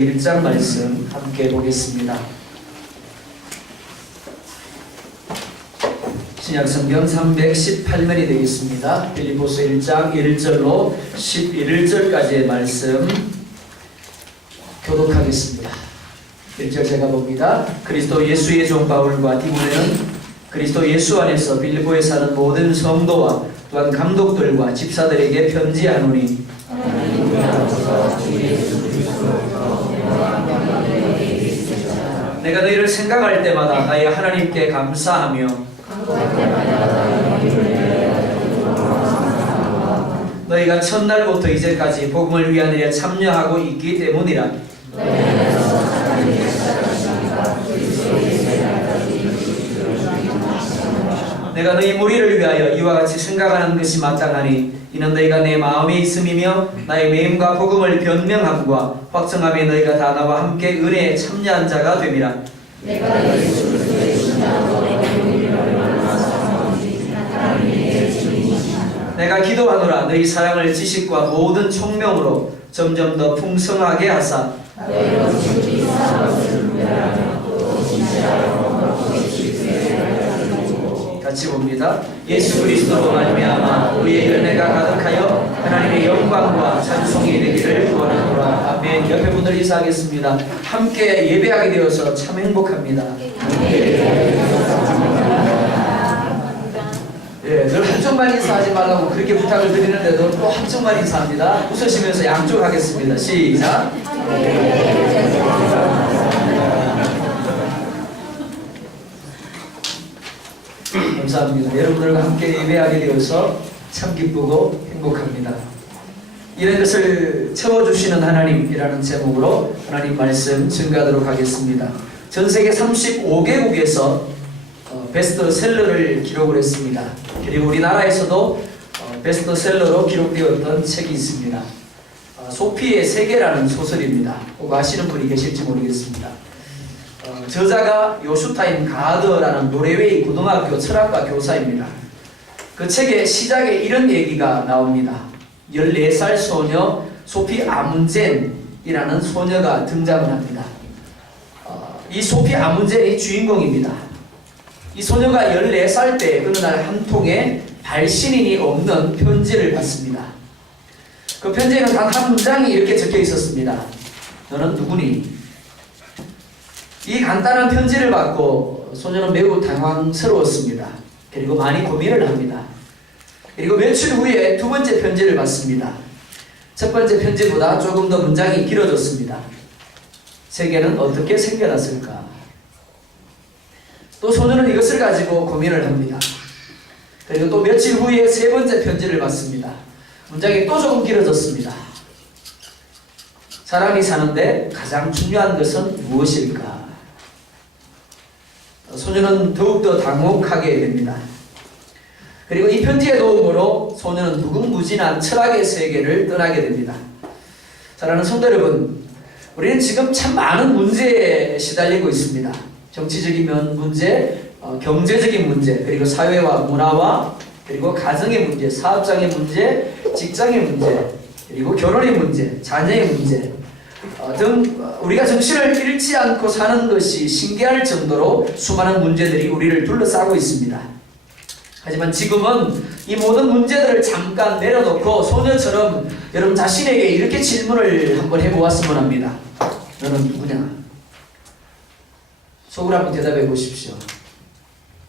1장 말씀 함께 보겠습니다. 신약성경 318면이 되겠습니다. 빌립보서 1장 1절로 11절까지의 말씀 교독하겠습니다. 1절 제가 봅니다. 그리스도 예수의 종 바울과 디모데는 그리스도 예수 안에서 빌립보에 사는 모든 성도와 또한 감독들과 집사들에게 편지하노니 내가 너희를 생각할 때마다 나의 하나님께 감사하며 너희가 첫날부터 이제까지 복음을 위한 일에 참여하고 있기 때문이라. 내가 너희 무리를 위하여 이와 같이 생각하는 것이 마땅하니 이는 너희가 내 마음에 있음이며 나의 매임과 복음을 변명함과 확정함에 너희가 다 나와 함께 은혜에 참여한 자가 됨이라. 내가 기도하노라 너희 사랑을 지식과 모든 총명으로 점점 더 풍성하게 하사 같이 봅니다. 예수 그리스도로 말미암아 우리의 은혜가 가득하여 하나님의 영광과 찬송이 되기를 원하노라. 아멘. 옆에 분들 인사하겠습니다. 함께 예배하게 되어서 참 행복합니다. 예, 늘 한쪽만 인사하지 말라고 그렇게 부탁을 드리는데도 또 한쪽만 인사합니다. 웃으시면서 양쪽 하겠습니다. 시작. 감사합니다. 여러분들과 함께 예배하게 되어서 참 기쁘고 행복합니다. 이런 것을 채워주시는 하나님이라는 제목으로 하나님 말씀 증거하도록 하겠습니다. 전 세계 35개국에서 베스트셀러를 기록을 했습니다. 그리고 우리나라에서도 베스트셀러로 기록되었던 책이 있습니다. 소피의 세계라는 소설입니다. 꼭 아시는 분이 계실지 모르겠습니다. 저자가 요슈타인 가드라는 노르웨이 고등학교 철학과 교사입니다. 그 책의 시작에 이런 얘기가 나옵니다. 14살 소녀 소피 아문젠이라는 소녀가 등장을 합니다. 이 소피 아문젠이 주인공입니다. 이 소녀가 14살 때 어느 날 한 통에 발신인이 없는 편지를 받습니다. 그 편지에는 단 한 문장이 이렇게 적혀 있었습니다. 너는 누구니? 이 간단한 편지를 받고 소녀는 매우 당황스러웠습니다. 그리고 많이 고민을 합니다. 그리고 며칠 후에 두 번째 편지를 받습니다. 첫 번째 편지보다 조금 더 문장이 길어졌습니다. 세계는 어떻게 생겨났을까? 또 소녀는 이것을 가지고 고민을 합니다. 그리고 또 며칠 후에 세 번째 편지를 받습니다. 문장이 또 조금 길어졌습니다. 사람이 사는데 가장 중요한 것은 무엇일까? 소녀는 더욱더 당혹하게 됩니다. 그리고 이 편지의 도움으로 소녀는 무궁무진한 철학의 세계를 떠나게 됩니다. 사랑하는 성도 여러분, 우리는 지금 참 많은 문제에 시달리고 있습니다. 정치적인 문제, 경제적인 문제, 그리고 사회와 문화와 그리고 가정의 문제, 사업장의 문제, 직장의 문제, 그리고 결혼의 문제, 자녀의 문제 등 우리가 정신을 잃지 않고 사는 것이 신기할 정도로 수많은 문제들이 우리를 둘러싸고 있습니다. 하지만 지금은 이 모든 문제들을 잠깐 내려놓고 소녀처럼 여러분 자신에게 이렇게 질문을 한번 해보았으면 합니다. 너는 누구냐? 속으로 한번 대답해 보십시오.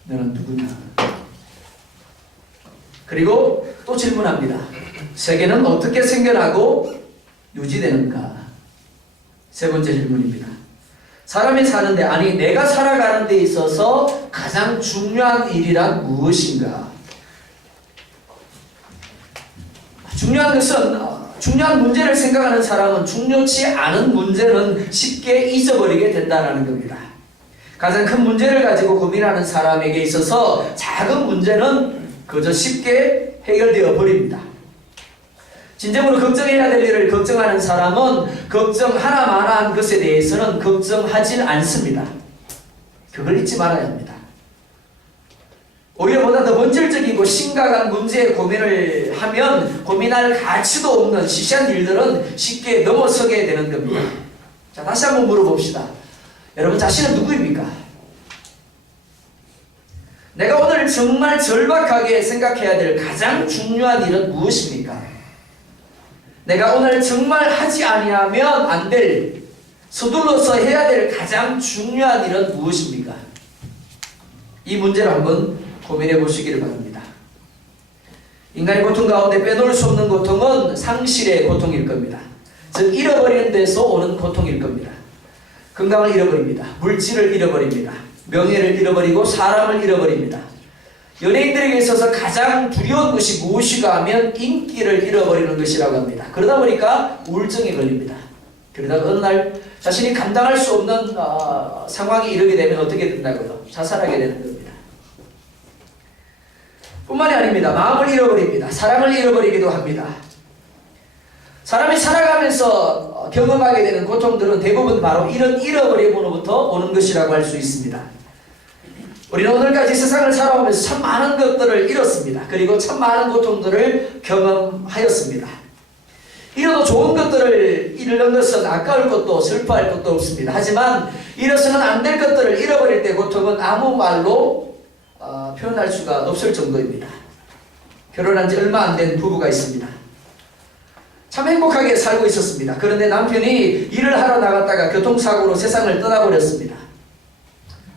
너는 누구냐? 그리고 또 질문합니다. 세계는 어떻게 생겨나고 유지되는가? 세 번째 질문입니다. 사람이 사는데, 아니 내가 살아가는 데 있어서 가장 중요한 일이란 무엇인가? 중요한 것은 중요한 문제를 생각하는 사람은 중요치 않은 문제는 쉽게 잊어버리게 된다는 겁니다. 가장 큰 문제를 가지고 고민하는 사람에게 있어서 작은 문제는 그저 쉽게 해결되어 버립니다. 진정으로 걱정해야 될 일을 걱정하는 사람은 걱정 하나만한 것에 대해서는 걱정하지 않습니다. 그걸 잊지 말아야 합니다. 오히려 보다 더 본질적이고 심각한 문제에 고민을 하면 고민할 가치도 없는 시시한 일들은 쉽게 넘어서게 되는 겁니다. 자, 다시 한번 물어봅시다. 여러분 자신은 누구입니까? 내가 오늘 정말 절박하게 생각해야 될 가장 중요한 일은 무엇입니까? 내가 오늘 정말 하지 아니하면 안 될, 서둘러서 해야 될 가장 중요한 일은 무엇입니까? 이 문제를 한번 고민해 보시기를 바랍니다. 인간의 고통 가운데 빼놓을 수 없는 고통은 상실의 고통일 겁니다. 즉 잃어버리는 데서 오는 고통일 겁니다. 건강을 잃어버립니다. 물질을 잃어버립니다. 명예를 잃어버리고 사람을 잃어버립니다. 연예인들에게 있어서 가장 두려운 것이 무엇이가 하면 인기를 잃어버리는 것이라고 합니다. 그러다 보니까 우울증에 걸립니다. 그러다가 어느 날 자신이 감당할 수 없는 상황에 이르게 되면 어떻게 된다고요? 자살하게 되는 겁니다. 뿐만이 아닙니다. 마음을 잃어버립니다. 사랑을 잃어버리기도 합니다. 사람이 살아가면서 경험하게 되는 고통들은 대부분 바로 이런 잃어버림으로부터 오는 것이라고 할 수 있습니다. 우리는 오늘까지 세상을 살아오면서 참 많은 것들을 잃었습니다. 그리고 참 많은 고통들을 경험하였습니다. 잃어도 좋은 것들을 잃는 것은 아까울 것도 슬퍼할 것도 없습니다. 하지만 잃어서는 안 될 것들을 잃어버릴 때 고통은 아무 말로 표현할 수가 없을 정도입니다. 결혼한 지 얼마 안 된 부부가 있습니다. 참 행복하게 살고 있었습니다. 그런데 남편이 일을 하러 나갔다가 교통사고로 세상을 떠나버렸습니다.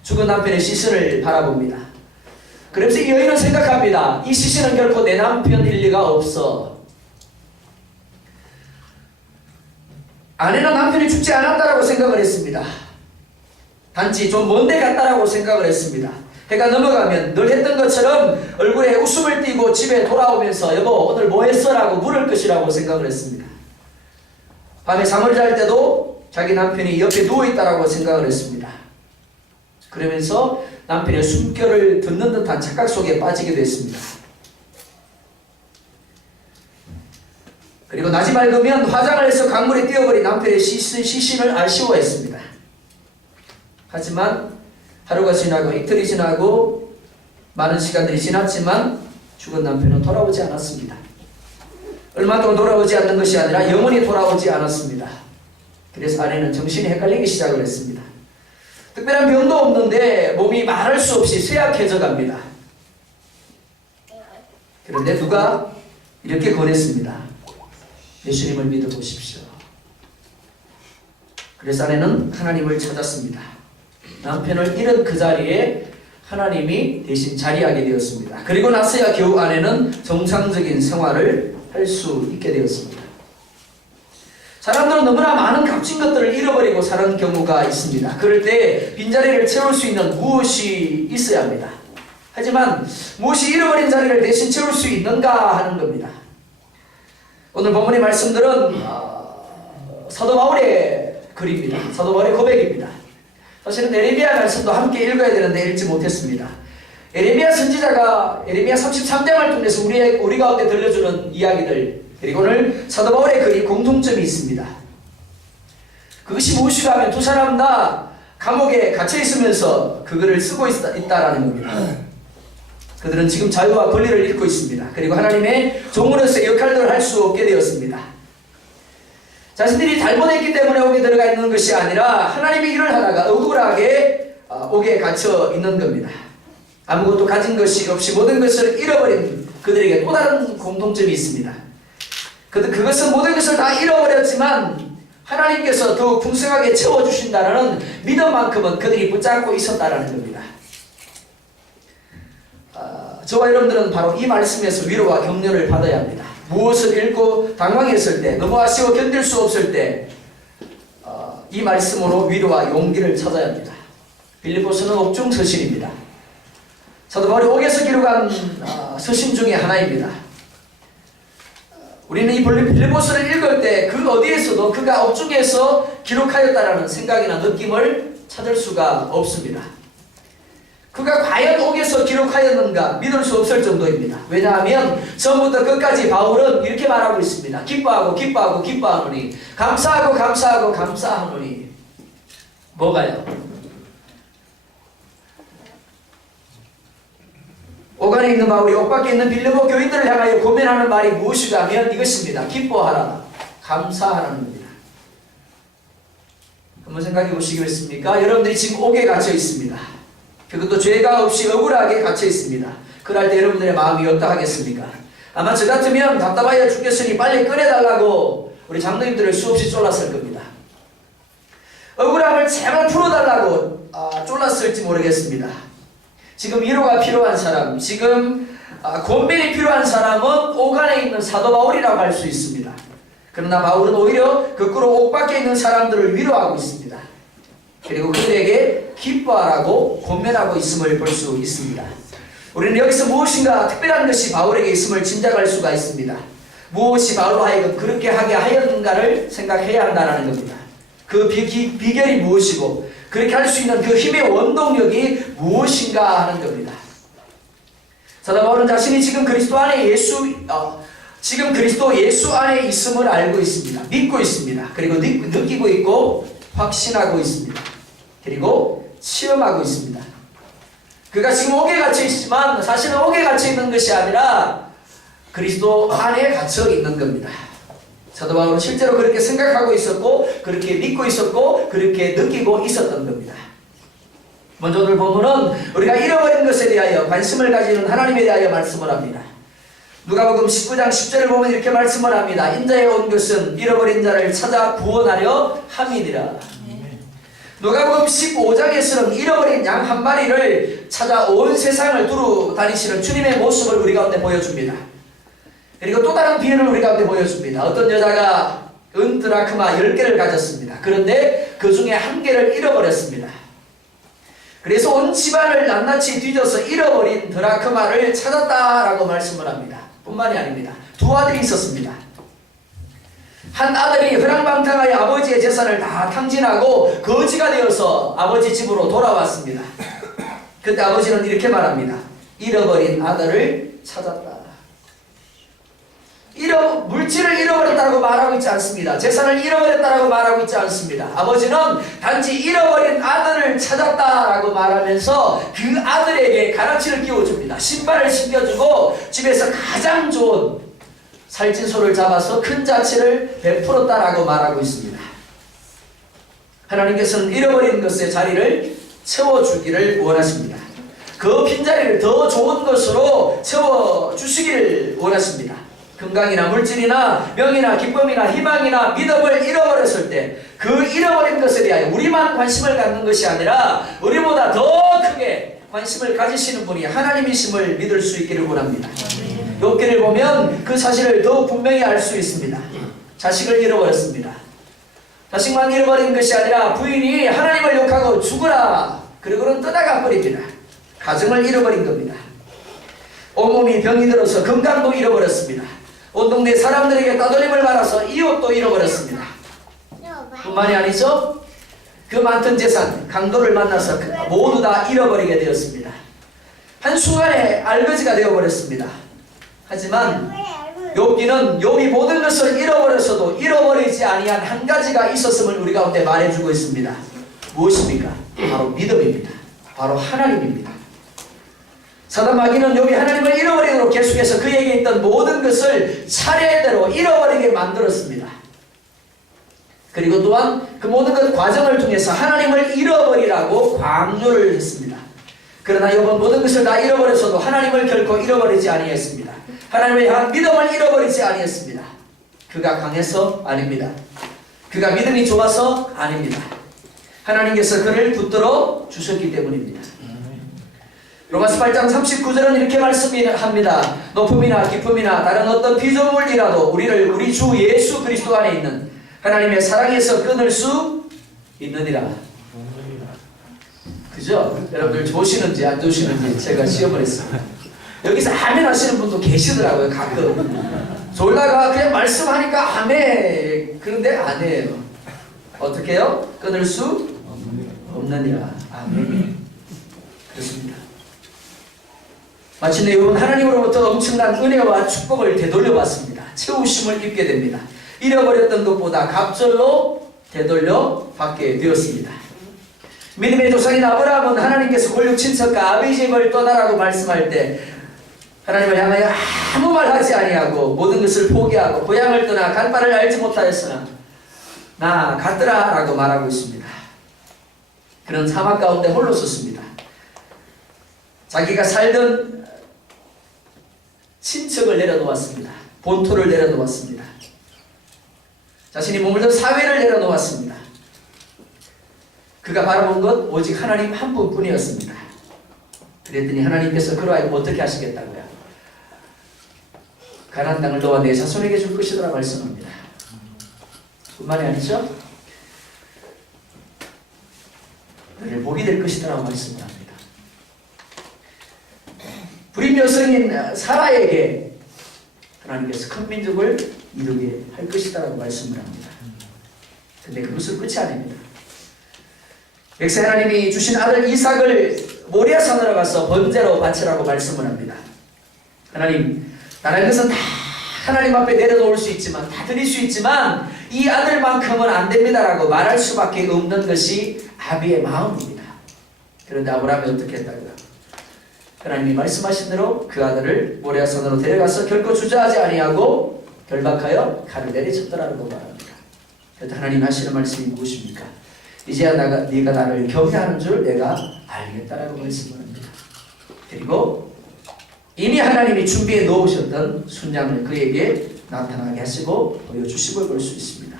죽은 남편의 시신을 바라봅니다. 그러면서 이 여인은 생각합니다. 이 시신은 결코 내 남편일 리가 없어. 아내는 남편이 죽지 않았다라고 생각을 했습니다. 단지 좀 먼 데 갔다라고 생각을 했습니다. 해가 넘어가면 늘 했던 것처럼 얼굴에 웃음을 띠고 집에 돌아오면서 여보 오늘 뭐 했어? 라고 물을 것이라고 생각을 했습니다. 밤에 잠을 잘 때도 자기 남편이 옆에 누워있다라고 생각을 했습니다. 그러면서 남편의 숨결을 듣는 듯한 착각 속에 빠지게 됐습니다. 그리고 낮이 밝으면 화장을 해서 강물에 뛰어버린 남편의 시신을 아쉬워했습니다. 하지만 하루가 지나고 이틀이 지나고 많은 시간들이 지났지만 죽은 남편은 돌아오지 않았습니다. 얼마 동안 돌아오지 않는 것이 아니라 영원히 돌아오지 않았습니다. 그래서 아내는 정신이 헷갈리기 시작을 했습니다. 특별한 병도 없는데 몸이 말할 수 없이 쇠약해져 갑니다. 그런데 누가 이렇게 권했습니다. 예수님을 믿어보십시오. 그래서 아내는 하나님을 찾았습니다. 남편을 잃은 그 자리에 하나님이 대신 자리하게 되었습니다. 그리고 나서야 겨우 아내는 정상적인 생활을 할 수 있게 되었습니다. 사람들은 너무나 많은 값진 것들을 잃어버리고 사는 경우가 있습니다. 그럴 때 빈자리를 채울 수 있는 무엇이 있어야 합니다. 하지만 무엇이 잃어버린 자리를 대신 채울 수 있는가 하는 겁니다. 오늘 본문의 말씀들은 사도 바울의 글입니다. 사도 바울의 고백입니다. 사실은 에레미야 말씀도 함께 읽어야 되는데 읽지 못했습니다. 에레미야 선지자가 에레미야 33장을 통해서 우리 가운데 들려주는 이야기들, 그리고 오늘 사도 바울의 글이 공통점이 있습니다. 그것이 무엇이가 하면 두 사람 다 감옥에 갇혀 있으면서 그 글을 쓰고 있다라는 겁니다. 그들은 지금 자유와 권리를 잃고 있습니다. 그리고 하나님의 종으로서의 역할들을 할 수 없게 되었습니다. 자신들이 잘못했기 때문에 옥에 들어가 있는 것이 아니라 하나님의 일을 하다가 억울하게 옥에 갇혀 있는 겁니다. 아무것도 가진 것이 없이 모든 것을 잃어버린 그들에게 또 다른 공통점이 있습니다. 그것은 모든 것을 다 잃어버렸지만 하나님께서 더욱 풍성하게 채워주신다는 믿음만큼은 그들이 붙잡고 있었다는 겁니다. 저와 여러분들은 바로 이 말씀에서 위로와 격려를 받아야 합니다. 무엇을 잃고 당황했을 때, 너무 아쉬워 견딜 수 없을 때 이 말씀으로 위로와 용기를 찾아야 합니다. 빌립보서는 옥중 서신입니다. 사도 바울이 옥에서 기록한 서신 중에 하나입니다. 우리는 이 빌립보서를 읽을 때 그 어디에서도 그가 옥중에서 기록하였다라는 생각이나 느낌을 찾을 수가 없습니다. 그가 과연 옥에서 기록하였는가 믿을 수 없을 정도입니다. 왜냐하면 처음부터 끝까지 바울은 이렇게 말하고 있습니다. 기뻐하고 기뻐하고 기뻐하노니 감사하고 감사하고 감사하노니. 뭐가요? 옥 안에 있는 바울이 옥 밖에 있는 빌립보 교인들을 향하여 고민하는 말이 무엇이냐면 이것입니다. 기뻐하라, 감사하라는 겁니다. 한번 생각해 보시겠습니까? 여러분들이 지금 옥에 갇혀 있습니다. 그것도 죄가 없이 억울하게 갇혀 있습니다. 그럴 때 여러분들의 마음이 어떠하겠습니까? 아마 저 같으면 답답하여 죽겠으니 빨리 꺼내달라고 우리 장로님들을 수없이 쫄랐을 겁니다. 억울함을 제발 풀어달라고 쫄랐을지 모르겠습니다. 지금 위로가 필요한 사람, 지금 권면이 필요한 사람은 옥 안에 있는 사도 바울이라고 할 수 있습니다. 그러나 바울은 오히려 거꾸로 옥 밖에 있는 사람들을 위로하고 있습니다. 그리고 그들에게 기뻐하라고 권면하고 있음을 볼 수 있습니다. 우리는 여기서 무엇인가 특별한 것이 바울에게 있음을 짐작할 수가 있습니다. 무엇이 바울로 하여금 그렇게 하게 하였는가를 생각해야 한다는 겁니다. 그 비결이 무엇이고 그렇게 할 수 있는 그 힘의 원동력이 무엇인가 하는 겁니다. 사도 바울은 자신이 지금 그리스도 예수 안에 있음을 알고 있습니다. 믿고 있습니다. 그리고 느끼고 있고 확신하고 있습니다. 그리고 체험하고 있습니다. 그가 지금 옥에 갇혀 있지만 사실은 옥에 갇혀 있는 것이 아니라 그리스도 안에 갇혀 있는 겁니다. 사도 바울은 실제로 그렇게 생각하고 있었고 그렇게 믿고 있었고 그렇게 느끼고 있었던 겁니다. 먼저 오늘 본문은 우리가 잃어버린 것에 대하여 관심을 가지는 하나님에 대하여 말씀을 합니다. 누가복음 19장 10절을 보면 이렇게 말씀을 합니다. 인자에 온 것은 잃어버린 자를 찾아 구원하려 함이니라. 누가복음 15장에서는 잃어버린 양 한 마리를 찾아 온 세상을 두루 다니시는 주님의 모습을 우리 가운데 보여줍니다. 그리고 또 다른 비유를 우리 가운데 보여줍니다. 어떤 여자가 은드라크마 10개를 가졌습니다. 그런데 그 중에 한 개를 잃어버렸습니다. 그래서 온 집안을 낱낱이 뒤져서 잃어버린 드라크마를 찾았다라고 말씀을 합니다. 뿐만이 아닙니다. 두 아들이 있었습니다. 한 아들이 허랑방탕하여 아버지의 재산을 다 탕진하고 거지가 되어서 아버지 집으로 돌아왔습니다. 그때 아버지는 이렇게 말합니다. 잃어버린 아들을 찾았다. 물질을 잃어버렸다고 말하고 있지 않습니다. 재산을 잃어버렸다고 말하고 있지 않습니다. 아버지는 단지 잃어버린 아들을 찾았다라고 말하면서 그 아들에게 가라치를 끼워줍니다. 신발을 신겨주고 집에서 가장 좋은 살찐소를 잡아서 큰 자치를 베풀었다라고 말하고 있습니다. 하나님께서는 잃어버린 것의 자리를 채워주기를 원하십니다. 그 빈자리를 더 좋은 것으로 채워주시기를 원하십니다. 건강이나 물질이나 명이나 기쁨이나 희망이나 믿음을 잃어버렸을 때 그 잃어버린 것에 대하여 우리만 관심을 갖는 것이 아니라 우리보다 더 크게 관심을 가지시는 분이 하나님이심을 믿을 수 있기를 원합니다. 욥기를 보면 그 사실을 더욱 분명히 알 수 있습니다. 자식을 잃어버렸습니다. 자식만 잃어버린 것이 아니라 부인이 하나님을 욕하고 죽으라 그러고는 떠나가 버립니다. 가정을 잃어버린 겁니다. 온몸이 병이 들어서 건강도 잃어버렸습니다. 온 동네 사람들에게 따돌림을 받아서 이웃도 잃어버렸습니다. 뿐만이 아니죠. 그 많던 재산 강도를 만나서 모두 다 잃어버리게 되었습니다. 한순간에 알거지가 되어버렸습니다. 하지만 욥이 모든 것을 잃어버렸어도 잃어버리지 아니한 한 가지가 있었음을 우리 가운데 말해주고 있습니다. 무엇입니까? 바로 믿음입니다. 바로 하나님입니다. 사단 마귀는 욥이 하나님을 잃어버리도록 계속해서 그에게 있던 모든 것을 차례대로 잃어버리게 만들었습니다. 그리고 또한 그 모든 것 과정을 통해서 하나님을 잃어버리라고 강요를 했습니다. 그러나 욥은 모든 것을 다 잃어버렸어도 하나님을 결코 잃어버리지 아니했습니다. 하나님을 향한 믿음을 잃어버리지 아니했습니다. 그가 강해서 아닙니다. 그가 믿음이 좋아서 아닙니다. 하나님께서 그를 붙들어 주셨기 때문입니다. 로마서 8장 39절은 이렇게 말씀합니다. 높음이나 기쁨이나 다른 어떤 피조물이라도 우리를 우리 주 예수 그리스도 안에 있는 하나님의 사랑에서 끊을 수 있느니라. 그죠? 여러분들 좋으시는지 안 좋으시는지 제가 시험을 했습니다. 여기서 아멘 하시는 분도 계시더라고요. 가끔 졸다가 그냥 말씀하니까 아멘 그런데 안 해요. 어떻게 해요? 끊을 수 없느니라. 아멘. 그렇습니다. 마침내 욥은 하나님으로부터 엄청난 은혜와 축복을 되돌려받습니다. 채우심을 입게 됩니다. 잃어버렸던 것보다 갑절로 되돌려 받게 되었습니다. 믿음의 조상인 아브라함은 하나님께서 골육 친척과 아비 집을 떠나라고 말씀할 때 하나님을 향하여 아무 말 하지 아니하고 모든 것을 포기하고 고향을 떠나 간바를 알지 못하였으나 나 갔더라 라고 말하고 있습니다. 그런 사막 가운데 홀로 섰습니다. 자기가 살던 친척을 내려놓았습니다. 본토를 내려놓았습니다. 자신이 머물던 사회를 내려놓았습니다. 그가 바라본 것 오직 하나님 한 분뿐이었습니다. 그랬더니 하나님께서 그러하여 어떻게 하시겠다고요? 가나안 땅을 너와 내 자손에게 줄 것이더라 말씀합니다. 뿐만이 아니죠? 너를 복이 될 것이더라고 말씀을 합니다. 불임 여성인 사라에게 하나님께서 큰 민족을 이루게 할 것이다라고 말씀을 합니다. 근데 그것은 끝이 아닙니다. 백세 하나님이 주신 아들 이삭을 모리아 산으로 가서 번제로 바치라고 말씀을 합니다. 하나님, 다른 것은 다 하나님 앞에 내려놓을 수 있지만, 다 드릴 수 있지만 이 아들만큼은 안 됩니다라고 말할 수밖에 없는 것이 아비의 마음입니다. 그런데 아브라함이 어떻게 했다고요? 하나님이 말씀하신 대로 그 아들을 모리아 산으로 데려가서 결코 주저하지 아니하고 결박하여 칼을 내리쳤더라고 말합니다. 그래서 하나님 하시는 말씀이 무엇입니까? 이제야 네가 나를 경외하는 줄 내가 알겠다라고 말씀을 합니다. 그리고 이미 하나님이 준비해 놓으셨던 순양을 그에게 나타나게 하시고 보여주심을 볼 수 있습니다.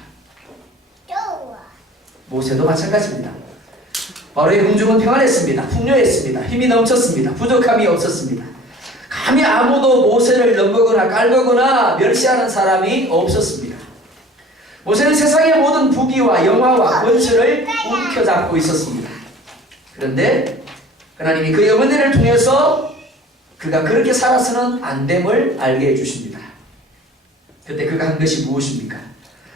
모세도 마찬가지입니다. 바로의 궁중은 평안했습니다. 풍요했습니다. 힘이 넘쳤습니다. 부족함이 없었습니다. 감히 아무도 모세를 넘보거나 깔보거나 멸시하는 사람이 없었습니다. 모세는 세상의 모든 부귀와 영화와 권세를 움켜잡고 있었습니다. 그런데 하나님이 그 어머니를 통해서 그가 그렇게 살아서는 안 됨을 알게 해주십니다. 그때 그가 한 것이 무엇입니까?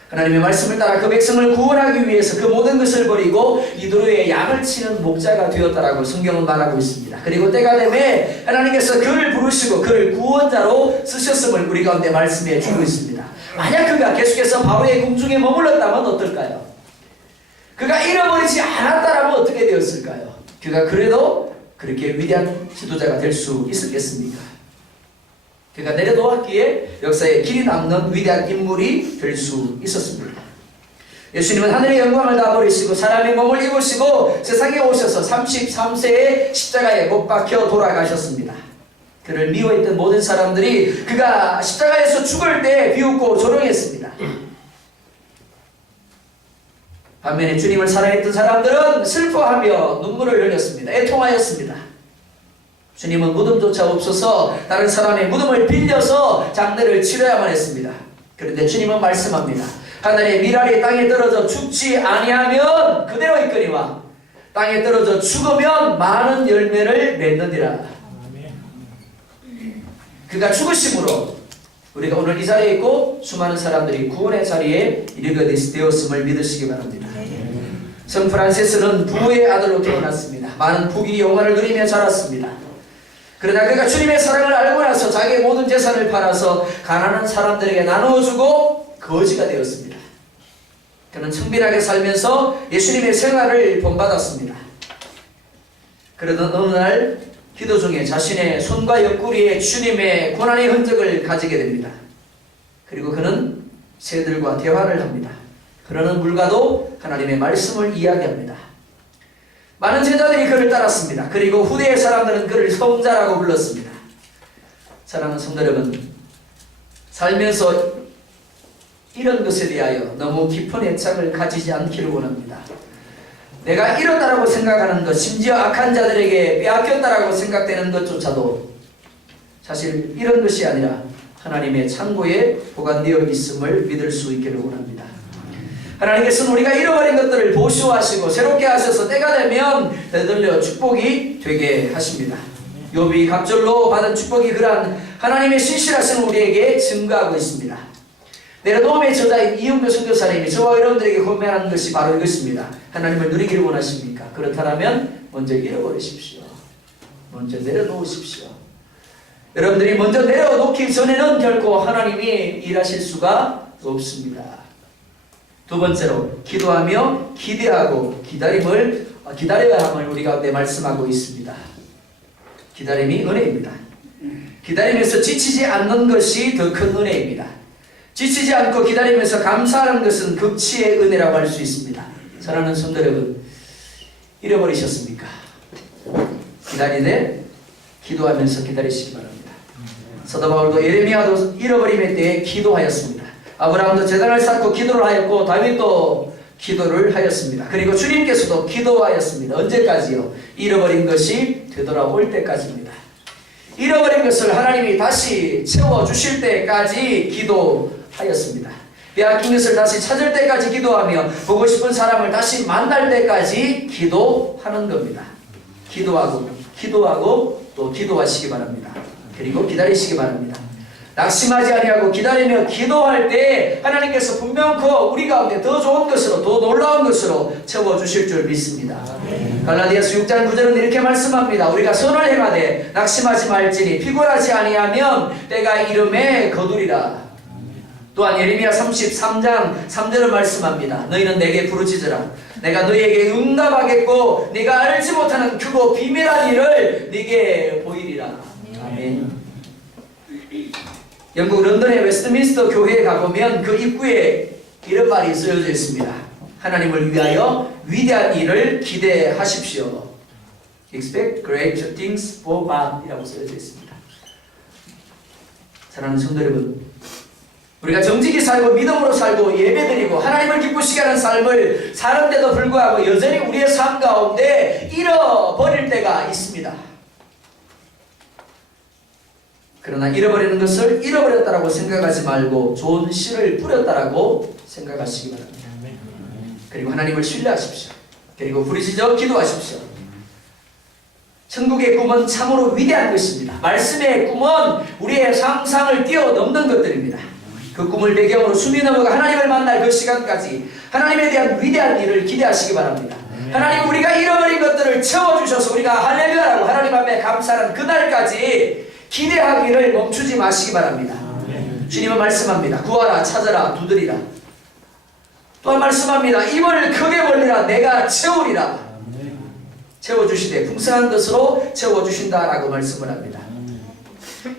하나님의 말씀을 따라 그 백성을 구원하기 위해서 그 모든 것을 버리고 이도로의 양을 치는 목자가 되었다라고 성경은 말하고 있습니다. 그리고 때가 되매 하나님께서 그를 부르시고 그를 구원자로 쓰셨음을 우리 가운데 말씀해 주고 있습니다. 만약 그가 계속해서 바로의 궁중에 머물렀다면 어떨까요? 그가 잃어버리지 않았다라면 어떻게 되었을까요? 그가 그래도 그렇게 위대한 지도자가 될 수 있었겠습니까? 그가 내려놓았기에 역사에 길이 남는 위대한 인물이 될 수 있었습니다. 예수님은 하늘의 영광을 다 버리시고 사람의 몸을 입으시고 세상에 오셔서 33세에 십자가에 못 박혀 돌아가셨습니다. 그를 미워했던 모든 사람들이 그가 십자가에서 죽을 때 비웃고 조롱했습니다. 반면에 주님을 사랑했던 사람들은 슬퍼하며 눈물을 흘렸습니다. 애통하였습니다. 주님은 무덤조차 없어서 다른 사람의 무덤을 빌려서 장례를 치러야만 했습니다. 그런데 주님은 말씀합니다. 하늘의 밀알이 땅에 떨어져 죽지 아니하면 그대로 있거니와 땅에 떨어져 죽으면 많은 열매를 맺느니라. 그가 죽으심으로 우리가 오늘 이 자리에 있고 수많은 사람들이 구원의 자리에 이르게 되었음을 믿으시기 바랍니다. 성 프란시스는 부의 아들로 태어났습니다. 많은 부귀 영화를 누리며 자랐습니다. 그러나 그가 주님의 사랑을 알고 나서 자기의 모든 재산을 팔아서 가난한 사람들에게 나누어주고 거지가 되었습니다. 그는 청빈하게 살면서 예수님의 생활을 본받았습니다. 그러던 어느 날 기도 중에 자신의 손과 옆구리에 주님의 고난의 흔적을 가지게 됩니다. 그리고 그는 새들과 대화를 합니다. 그러는 물과도 하나님의 말씀을 이야기합니다. 많은 제자들이 그를 따랐습니다. 그리고 후대의 사람들은 그를 성자라고 불렀습니다. 사랑하는 성도 여러분, 살면서 이런 것에 대하여 너무 깊은 애착을 가지지 않기를 원합니다. 내가 이렇다라고 생각하는 것, 심지어 악한 자들에게 빼앗겼다라고 생각되는 것조차도 사실 이런 것이 아니라 하나님의 창고에 보관되어 있음을 믿을 수 있기를 원합니다. 하나님께서는 우리가 잃어버린 것들을 보수하시고 새롭게 하셔서 때가 되면 되돌려 축복이 되게 하십니다. 욥이 갑절로 받은 축복이 그러한 하나님의 신실하신 우리에게 증거하고 있습니다. 내려놓음의 저자인 이영표 선교사님이 저와 여러분들에게 고백하는 것이 바로 이것입니다. 하나님을 누리기를 원하십니까? 그렇다면 먼저 잃어버리십시오. 먼저 내려놓으십시오. 여러분들이 먼저 내려놓기 전에는 결코 하나님이 일하실 수가 없습니다. 두 번째로 기도하며 기대하고 기다려야 함을 우리 가운데 말씀하고 있습니다. 기다림이 은혜입니다. 기다리면서 지치지 않는 것이 더 큰 은혜입니다. 지치지 않고 기다리면서 감사하는 것은 극치의 은혜라고 할 수 있습니다. 사랑하는 성도 여러분, 잃어버리셨습니까? 기다리되 기도하면서 기다리시기 바랍니다. 사도 바울도 예레미야도 잃어버림에 대해 기도하였습니다. 아브라함도 제단을 쌓고 기도를 하였고 다윗도 기도를 하였습니다. 그리고 주님께서도 기도하였습니다. 언제까지요? 잃어버린 것이 되돌아올 때까지입니다. 잃어버린 것을 하나님이 다시 채워주실 때까지 기도하였습니다. 빼앗긴 것을 다시 찾을 때까지 기도하며 보고 싶은 사람을 다시 만날 때까지 기도하는 겁니다. 기도하고 또 기도하시기 바랍니다. 그리고 기다리시기 바랍니다. 낙심하지 아니하고 기다리며 기도할 때 하나님께서 분명코 우리 가운데 더 좋은 것으로 더 놀라운 것으로 채워주실 줄 믿습니다. 갈라디아서 6장 9절은 이렇게 말씀합니다. 우리가 선을 행하되 낙심하지 말지니 피곤하지 아니하면 때가 이름에 거두리라. 또한 예레미야 33장 3절은 말씀합니다. 너희는 내게 부르짖으라. 내가 너희에게 응답하겠고 네가 알지 못하는 크고 비밀한 일을 네게 보이리라. 아멘. 영국 런던의 웨스트민스터 교회에 가보면 그 입구에 이런 말이 쓰여져 있습니다. 하나님을 위하여 위대한 일을 기대하십시오. Expect great things for God 이라고 쓰여져 있습니다. 사랑하는 성도 여러분, 우리가 정직히 살고 믿음으로 살고 예배드리고 하나님을 기쁘시게 하는 삶을 사는데도 불구하고 여전히 우리의 삶 가운데 잃어버릴 때가 있습니다. 그러나 잃어버리는 것을 잃어버렸다라고 생각하지 말고 좋은 씨를 뿌렸다라고 생각하시기 바랍니다. 그리고 하나님을 신뢰하십시오. 그리고 부르짖어 기도하십시오. 천국의 꿈은 참으로 위대한 것입니다. 말씀의 꿈은 우리의 상상을 뛰어넘는 것들입니다. 그 꿈을 배경으로 숨이 넘어가 하나님을 만날 그 시간까지 하나님에 대한 위대한 일을 기대하시기 바랍니다. 하나님 우리가 잃어버린 것들을 채워주셔서 우리가 할렐루야라고 하나님 앞에 감사하는 그날까지 기대하기를 멈추지 마시기 바랍니다. 주님은 말씀합니다. 구하라 찾아라 두드리라. 또한 말씀합니다. 입을 크게 벌리라 내가 채우리라. 채워주시되 풍성한 것으로 채워주신다라고 말씀을 합니다.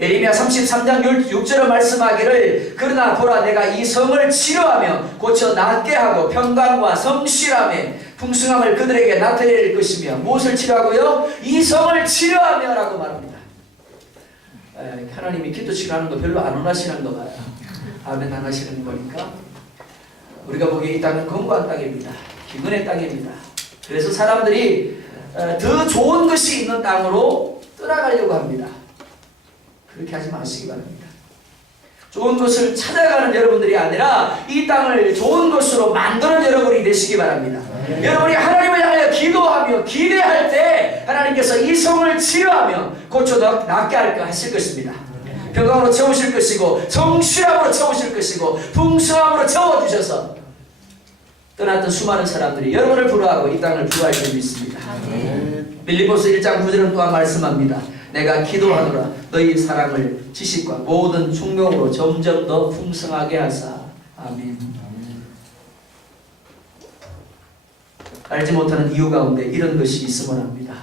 예레미야 33장 6절에 말씀하기를 그러나 보라 내가 이 성을 치료하며 고쳐 낫게 하고 평강과 성실함에 풍성함을 그들에게 나타낼 것이며 무엇을 치료하고요? 이 성을 치료하며 라고 말합니다. 하나님이 기도 치료하는 거 별로 안 원하시는 거 봐요. 아멘 안 하시는 거니까 우리가 보기에 이 땅은 건강한 땅입니다. 기근의 땅입니다. 그래서 사람들이 더 좋은 것이 있는 땅으로 떠나가려고 합니다. 그렇게 하지 마시기 바랍니다. 좋은 것을 찾아가는 여러분들이 아니라 이 땅을 좋은 것으로 만드는 여러분이 되시기 바랍니다. 여러분이 하나님을 향하여 기도하며 기대할 때 하나님께서 이 성을 치료하며 고쳐 낫게 하실 것입니다. 평강으로 채우실 것이고 성실함으로 채우실 것이고 풍성함으로 채워주셔서 떠났던 수많은 사람들이 여러분을 부러워하고 이 땅을 부러워할 줄 믿습니다. 빌립보서 1장 9절은 또한 말씀합니다. 내가 기도하노라 너희 사랑을 지식과 모든 총명으로 점점 더 풍성하게 하사. 아멘. 알지 못하는 이유 가운데 이런 것이 있음을 합니다.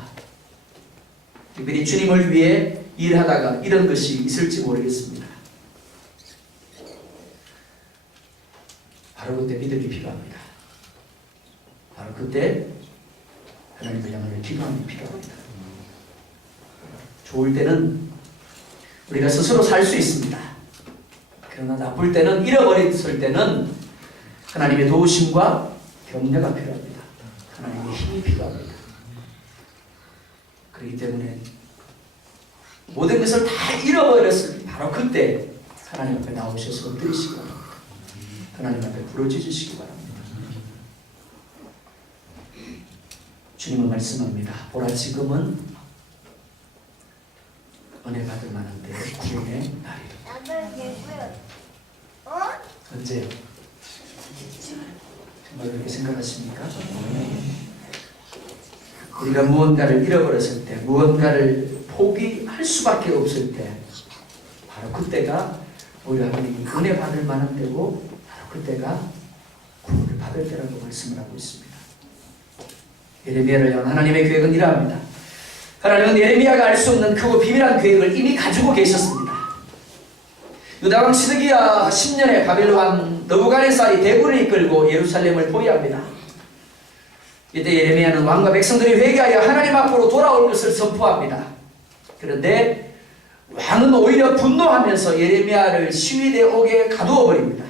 특별히 주님을 위해 일하다가 이런 것이 있을지 모르겠습니다. 바로 그때 믿음이 필요합니다. 바로 그때 하나님을 향하여 기도함이 필요합니다. 좋을 때는 우리가 스스로 살 수 있습니다. 그러나 나쁠 때는 잃어버렸을 때는 하나님의 도우심과 격려가 필요합니다. 하나님의 힘이 필요합니다. 그렇기 때문에 모든 것을 다 잃어버렸을 때 바로 그때 하나님 앞에 나오셔서 엎드리시기 바랍니다. 하나님 앞에 부르짖으시기 바랍니다. 주님은 말씀합니다. 보라 지금은 은혜 받을 만한데 구원의 날이다. 언제요? 정말 그렇게 생각하십니까? 우리가 무언가를 잃어버렸을 때, 무언가를 포기할 수밖에 없을 때 바로 그때가 우리 하나님이 은혜 받을 만한 때고 바로 그때가 구원을 받을 때라고 말씀을 하고 있습니다. 예레미야를 향한 하나님의 계획은 이러합니다. 하나님은 예레미야가 알 수 없는 크고 비밀한 계획을 이미 가지고 계셨습니다. 유다왕 시드기야 10년에 바벨론 왕 느부갓네살이 대군을 이끌고 예루살렘을 포위합니다. 이때 예레미야는 왕과 백성들이 회개하여 하나님 앞으로 돌아올 것을 선포합니다. 그런데 왕은 오히려 분노하면서 예레미야를 시위대 옥에 가두어 버립니다.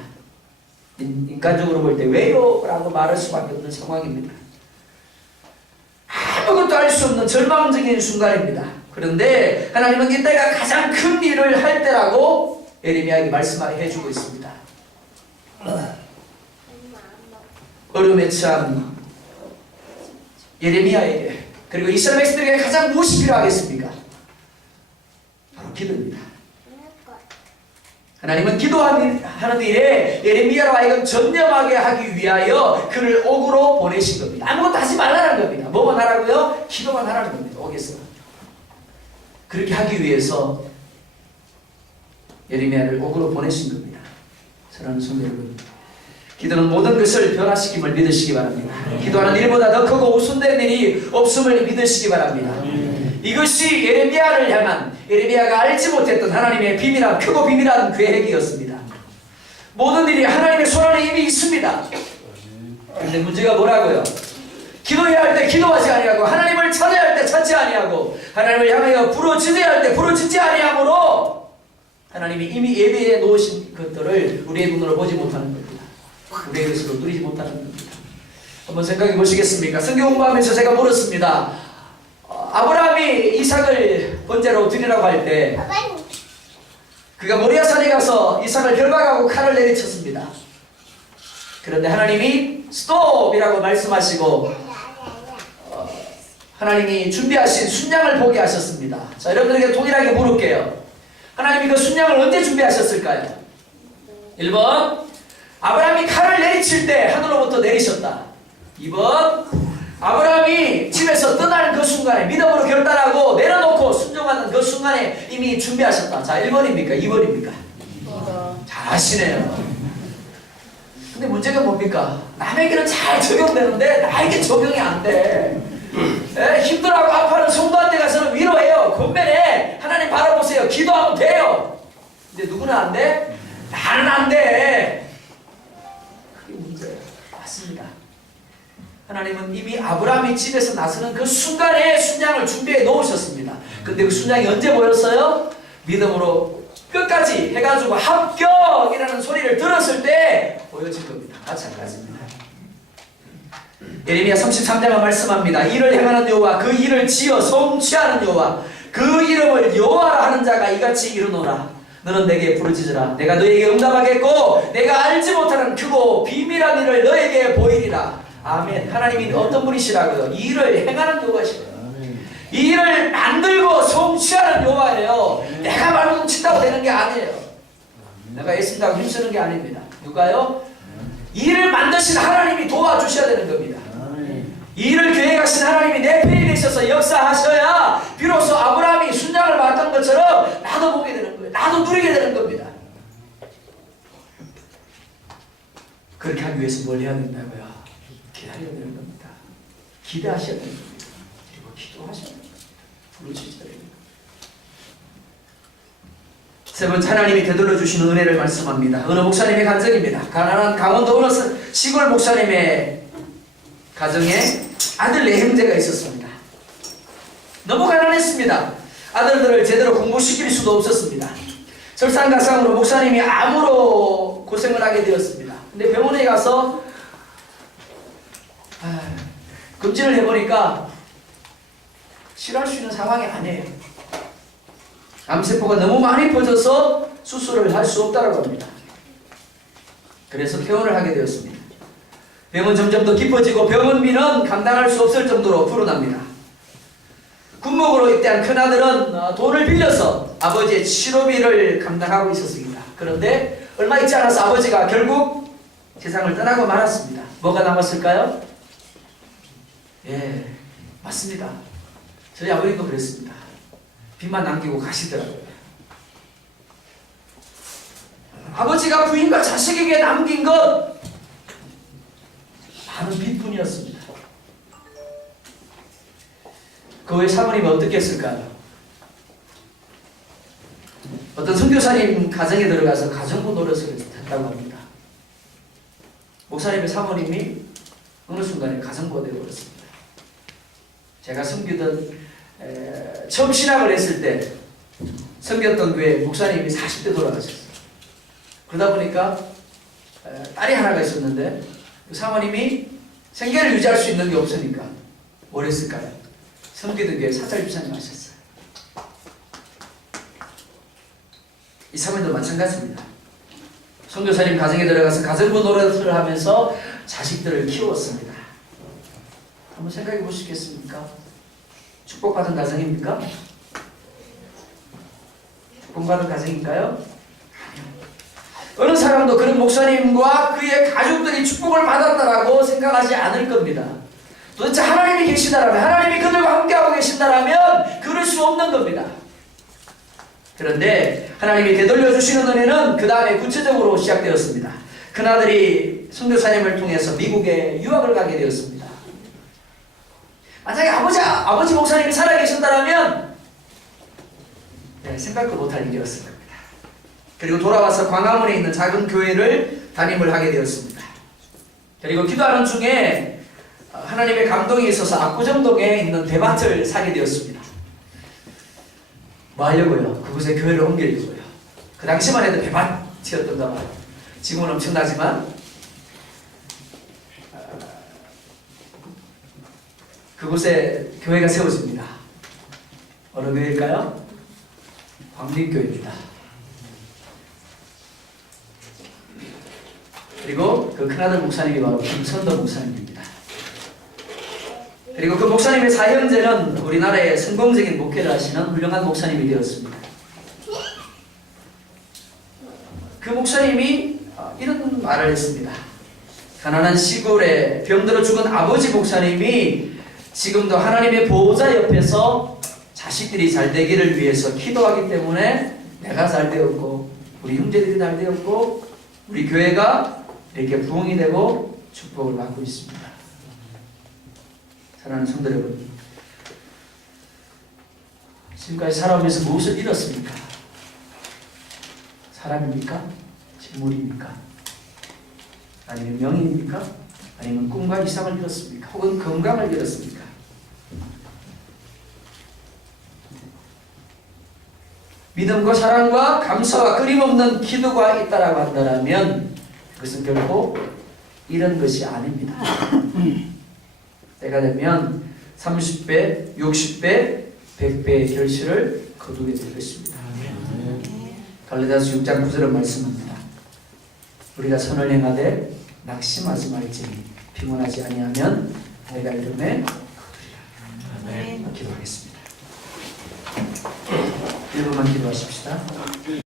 인간적으로 볼 때 왜요? 라고 말할 수밖에 없는 상황입니다. 아무것도 알 수 없는 절망적인 순간입니다. 그런데 하나님은 이때가 가장 큰 일을 할 때라고 예레미야에게 말씀해 주고 있습니다. 어려움에 처한 예레미야에게, 그리고 이스라엘 백성들에게 가장 무엇이 필요하겠습니까? 바로 기도입니다. 하나님은 기도하는 일에 예레미야로 하여금 전념하게 하기 위하여 그를 옥으로 보내신 겁니다. 아무것도 하지 말라는 겁니다. 뭐만 하라고요? 기도만 하라는 겁니다. 옥에서. 그렇게 하기 위해서 예레미야를 옥으로 보내신 겁니다. 사랑하는 성도 여러분, 기도는 모든 것을 변화시킴을 믿으시기 바랍니다. 기도하는 일보다 더 크고 우선된 일이 없음을 믿으시기 바랍니다. 이것이 예레미야를 향한, 예레미야가 알지 못했던 하나님의 비밀한, 크고 비밀한 계획이었습니다. 모든 일이 하나님의 손 안에 이미 있습니다. 그런데 문제가 뭐라고요? 기도해야 할 때 기도하지 아니하고, 하나님을 찾아야 할 때 찾지 아니하고, 하나님을 향하여 부르짖어야 할 때 부르짖지 아니하므로 하나님이 이미 예배해 놓으신 것들을 우리의 눈으로 보지 못하는 겁니다. 우리의 것으로 누리지 못하는 겁니다. 한번 생각해 보시겠습니까? 성경 공부하면서 제가 물었습니다. 아브라함이 이삭을 번제로 드리라고 할 때 그가 모리아산에 가서 이삭을 결박하고 칼을 내리쳤습니다. 그런데 하나님이 스톱이라고 말씀하시고 하나님이 준비하신 순양을 보게 하셨습니다. 자, 여러분들에게 동일하게 물을게요. 하나님이 그 순양을 언제 준비하셨을까요? 1번, 아브라함이 칼을 내리칠 때 하늘로부터 내리셨다. 2번, 아브라함이 집에서 떠나는 그 순간에 믿음으로 결단하고 내려놓고 순종하는 그 순간에 이미 준비하셨다. 자, 1번입니까? 2번입니까? 잘하시네요. 근데 문제가 뭡니까? 남에게는 잘 적용되는데 나에게 적용이 안 돼. 힘들어하고 아파하는 성도한테 가서는 위로해요. 권면해. 하나님 바라보세요. 기도하면 돼요. 근데 누구는 안 돼? 나는 안 돼. 그게 문제예요. 맞습니다. 하나님은 이미 아브라함이 집에서 나서는 그 순간에 순양을 준비해 놓으셨습니다. 근데 그 순양이 언제 보였어요? 믿음으로 끝까지 해가지고 합격이라는 소리를 들었을 때 보여진 겁니다. 마찬가지입니다. 예레미야 33장은 말씀합니다. 이를 행하는 여호와, 그 일을 지어 성취하는 여호와, 그 이름을 여호와라 하는 자가 이같이 이르노라. 너는 내게 부르짖으라. 내가 너에게 응답하겠고 내가 알지 못하는 크고 비밀한 일을 너에게 보이리라. 아멘. 하나님이 어떤 분이시라고요? 이 일을 행하는 여호와시고요. 이 일을 만들고 성취하는 여호와예요. 내가 말로 친다고 되는 게 아니에요. 내가 애쓴다고 힘쓰는 게 아닙니다. 누가요? 이 일을 만드신 하나님이 도와주셔야 되는 겁니다. 이 일을 계획하신 하나님이 내 편에 계셔서 역사하셔야 비로소 아브라함이 순양을 받았던 것처럼 나도 보게 되는 거예요. 나도 누리게 되는 겁니다. 그렇게 하기 위해서 뭘 해야 된다고요? 기다려야 되는 겁니다. 기대하셔야 되는 겁니다. 그리고 기도하셔야 되는 겁니다. 부르짖어야 되는 겁니다. 세 번째, 하나님이 되돌려 주시는 은혜를 말씀합니다. 어느 목사님의 간증입니다. 가난한 강원도 어느 시골 목사님의 가정에 아들 4형제가 있었습니다. 너무 가난했습니다. 아들들을 제대로 공부시킬 수도 없었습니다. 설상가상으로 목사님이 암으로 고생을 하게 되었습니다. 근데 병원에 가서 검진을 해보니까 치료할 수 있는 상황이 아니에요. 암세포가 너무 많이 퍼져서 수술을 할 수 없다고 합니다. 그래서 퇴원을 하게 되었습니다. 병은 점점 더 깊어지고 병원비는 감당할 수 없을 정도로 불어납니다. 군목으로 입대한 큰아들은 돈을 빌려서 아버지의 치료비를 감당하고 있었습니다. 그런데 얼마 있지 않아서 아버지가 결국 세상을 떠나고 말았습니다. 뭐가 남았을까요? 예, 맞습니다. 저희 아버님도 그랬습니다. 빚만 남기고 가시더라고요. 아버지가 부인과 자식에게 남긴 것 많은 빚뿐이었습니다. 그 후에 사모님은 어떻게 했을까요? 어떤 선교사님 가정에 들어가서 가정부 노릇을 했다고 합니다. 목사님의 사모님이 어느 순간에 가정부가 되어버렸습니다. 제가 섬기던 처음 신학을 했을 때 섬겼던 교회 목사님이 40대 돌아가셨어요. 그러다 보니까 딸이 하나가 있었는데 그 사모님이 생계를 유지할 수 있는 게 없으니까 뭘 했을까요? 섬기던 교회 사찰집사님 하셨어요. 이 사모님도 마찬가지입니다. 선교사님 가정에 들어가서 가정부 노릇을 하면서 자식들을 키웠습니다. 한번 생각해 보시겠습니까? 축복받은 가정입니까? 축복받은 가정인가요? 어느 사람도 그런 목사님과 그의 가족들이 축복을 받았다라고 생각하지 않을 겁니다. 도대체 하나님이 계시다라면, 하나님이 그들과 함께하고 계신다라면 그럴 수 없는 겁니다. 그런데 하나님이 되돌려 주시는 은혜는 그 다음에 구체적으로 시작되었습니다. 그나들이 선교사님을 통해서 미국에 유학을 가게 되었습니다. 만약에 아버지 목사님이 살아계신다면 생각도 못할 일이었을 겁니다. 그리고 돌아와서 광화문에 있는 작은 교회를 담임을 하게 되었습니다. 그리고 기도하는 중에 하나님의 감동이 있어서 압구정동에 있는 대밭을 사게 되었습니다. 뭐 하려고요? 그곳에 교회를 옮기려고요. 그 당시만 해도 대밭이었던가 봐요. 지금은 엄청나지만 그곳에 교회가 세워집니다. 어느 교회일까요? 광립교회입니다. 그리고 그 큰아들 목사님이 바로 김선도 목사님입니다. 그리고 그 목사님의 사형제는 우리나라에 성공적인 목회를 하시는 훌륭한 목사님이 되었습니다. 그 목사님이 이런 말을 했습니다. 가난한 시골에 병들어 죽은 아버지 목사님이 지금도 하나님의 보호자 옆에서 자식들이 잘 되기를 위해서 기도하기 때문에 내가 잘 되었고 우리 형제들이 잘 되었고 우리 교회가 이렇게 부흥이 되고 축복을 받고 있습니다. 사랑하는 성도 여러분, 지금까지 살아오면서 무엇을 잃었습니까? 사람입니까? 재물입니까? 아니면 명예입니까? 아니면 꿈과 이상을 잃었습니까? 혹은 건강을 잃었습니까? 믿음과 사랑과 감사와 끊임없는 기도가 있다라고 한다면 그것은 결코 이런 것이 아닙니다. 때가 되면 30배, 60배, 100배의 결실을 거두게 될 것입니다. 갈라디아서 6장 9절은 말씀합니다. 우리가 선을 행하되 낙심하지 말지니 피곤하지 아니하면 내가 이름에 거두리라. 기도하겠습니다. 1분만 기도하십시다.